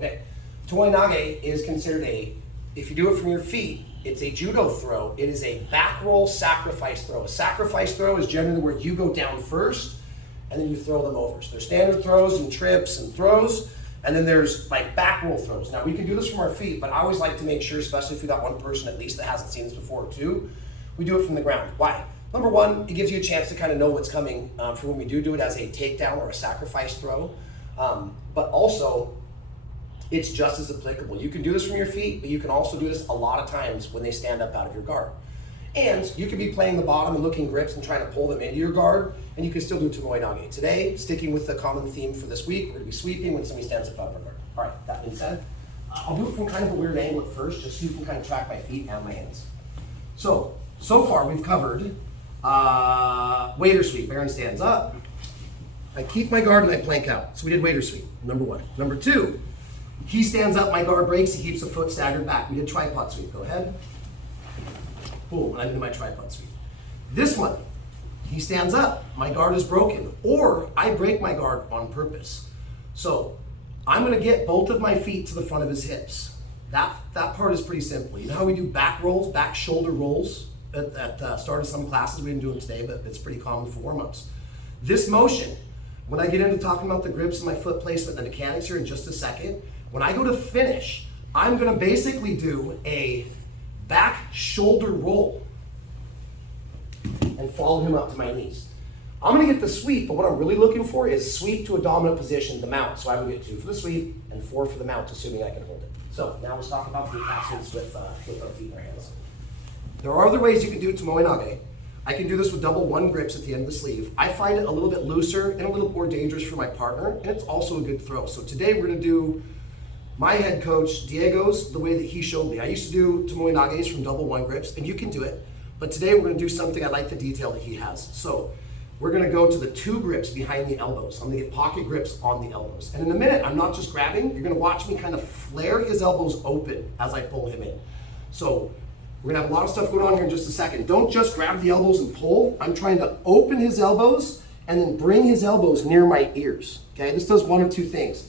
Okay, Tomoe Nage is considered if you do it from your feet, it's a judo throw. It is a back roll sacrifice throw. A sacrifice throw is generally where you go down first and then you throw them over. So there's standard throws and trips and throws, and then there's like back roll throws. Now we can do this from our feet, but I always like to make sure, especially if you got one person at least that hasn't seen this before or two, we do it from the ground. Why? Number one, it gives you a chance to kind of know what's coming for when we do it as a takedown or a sacrifice throw. But also, it's just as applicable. You can do this from your feet, but you can also do this a lot of times when they stand up out of your guard. And you could be playing the bottom and looking grips and trying to pull them into your guard, and you can still do Tomoe Nage. Today, sticking with the common theme for this week, we're gonna be sweeping when somebody stands up out of our guard. All right, that being said, I'll do it from kind of a weird angle at first, just so you can kind of track my feet and my hands. So far we've covered waiter sweep. Baron stands up. I keep my guard and I plank out. So we did waiter sweep, number one. Number two, he stands up, my guard breaks, he keeps the foot staggered back. We did tripod sweep, go ahead. Boom, I'm into my tripod sweep. This one, he stands up, my guard is broken, or I break my guard on purpose. So I'm gonna get both of my feet to the front of his hips. That part is pretty simple. You know how we do back rolls, back shoulder rolls at start of some classes? We didn't do them today, but it's pretty common for warm-ups. This motion, when I get into talking about the grips and my foot placement and the mechanics here in just a second, when I go to finish, I'm gonna basically do a back shoulder roll and follow him up to my knees. I'm gonna get the sweep, but what I'm really looking for is sweep to a dominant position, the mount. So I would get 2 for the sweep and 4 for the mount, assuming I can hold it. So now let's talk about the attachments with our feet and our hands. There are other ways you can do Tomoe Nage. I can do this with double 1 grips at the end of the sleeve. I find it a little bit looser and a little more dangerous for my partner, and it's also a good throw. So today we're gonna do my head coach, Diego's, the way that he showed me. I used to do Tomoe Nages from double 1 grips, and you can do it, but today we're gonna do something, I like the detail that he has. So we're gonna go to the 2 grips behind the elbows. I'm gonna get pocket grips on the elbows. And in a minute, I'm not just grabbing, you're gonna watch me kind of flare his elbows open as I pull him in. So we're gonna have a lot of stuff going on here in just a second. Don't just grab the elbows and pull. I'm trying to open his elbows and then bring his elbows near my ears, okay? This does one of 2 things.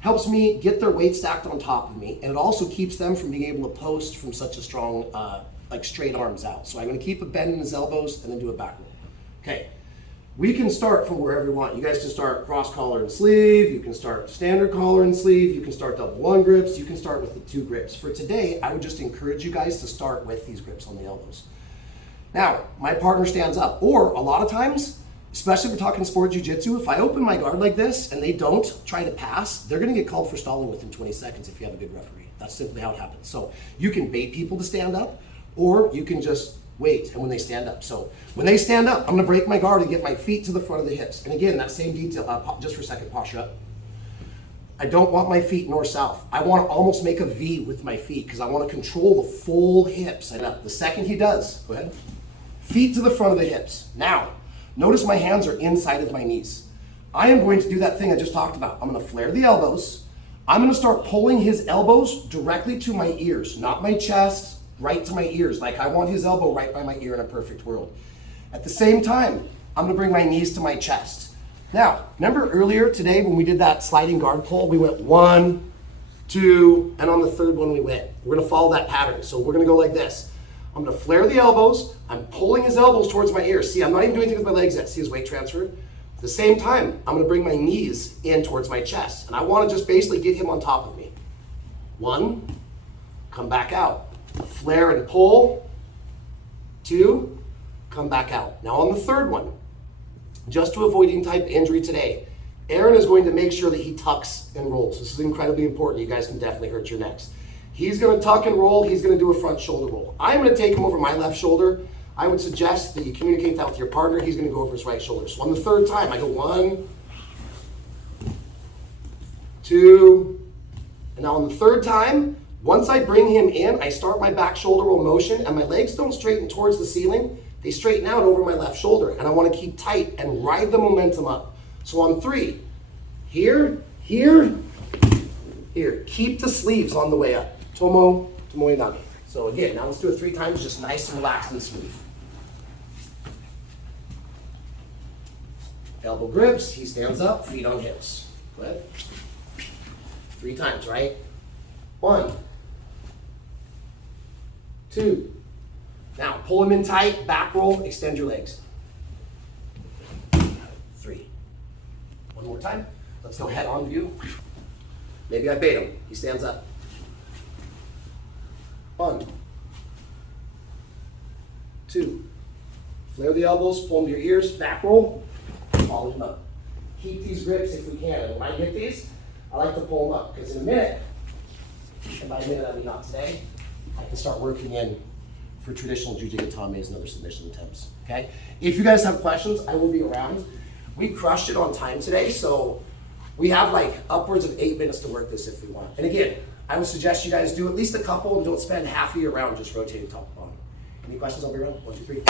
Helps me get their weight stacked on top of me, and it also keeps them from being able to post from such a strong, like straight arms out. So I'm gonna keep a bend in his elbows and then do a back roll. Okay, we can start from wherever you want. You guys can start cross collar and sleeve, you can start standard collar and sleeve, you can start double 1 grips, you can start with the 2 grips. For today, I would just encourage you guys to start with these grips on the elbows. Now, my partner stands up, or a lot of times, especially if we're talking sport jiu-jitsu, if I open my guard like this and they don't try to pass, they're gonna get called for stalling within 20 seconds if you have a good referee. That's simply how it happens. So you can bait people to stand up, or you can just wait and when they stand up. So when they stand up, I'm gonna break my guard and get my feet to the front of the hips. And again, that same detail, just for a second, posture up. I don't want my feet north-south. I wanna almost make a V with my feet because I wanna control the full hips. And the second he does, go ahead, feet to the front of the hips. Now, notice my hands are inside of my knees. I am going to do that thing I just talked about. I'm gonna flare the elbows. I'm gonna start pulling his elbows directly to my ears, not my chest, right to my ears. Like I want his elbow right by my ear in a perfect world. At the same time, I'm gonna bring my knees to my chest. Now, remember earlier today when we did that sliding guard pull, we went 1, 2, and on the 3rd one we went. We're gonna follow that pattern. So we're gonna go like this. I'm gonna flare the elbows. I'm pulling his elbows towards my ears. See, I'm not even doing anything with my legs yet. See his weight transfer? At the same time, I'm gonna bring my knees in towards my chest. And I wanna just basically get him on top of me. 1, come back out. Flare and pull. 2, come back out. Now on the 3rd one, just to avoid any type of injury today, Aaron is going to make sure that he tucks and rolls. This is incredibly important. You guys can definitely hurt your necks. He's gonna tuck and roll, he's gonna do a front shoulder roll. I'm gonna take him over my left shoulder. I would suggest that you communicate that with your partner. He's gonna go over his right shoulder. So on the 3rd time, I go 1, 2, and now on the 3rd time, once I bring him in, I start my back shoulder roll motion and my legs don't straighten towards the ceiling, they straighten out over my left shoulder. And I wanna keep tight and ride the momentum up. So on 3, here, here, here. Keep the sleeves on the way up. Tomoe Nage. So again, now let's do it 3 times, just nice and relaxed and smooth. Elbow grips, he stands up, feet on hips. Go ahead. 3 times, right? 1, 2. Now pull them in tight, back roll, extend your legs. 3. One more time. Let's go head on view. Maybe I bait him. He stands up. 1, 2. Flare the elbows, pull them to your ears, back roll, follow him up. Keep these grips if we can. And when I get these, I like to pull them up because in a minute, and by a minute I mean not today, I can start working in for traditional jujitsu tomes and other submission attempts. Okay? If you guys have questions, I will be around. We crushed it on time today, so we have like upwards of 8 minutes to work this if we want. And again, I would suggest you guys do at least a couple and don't spend half of your round just rotating top to bottom. Any questions? I'll be around. 1, 2, 3.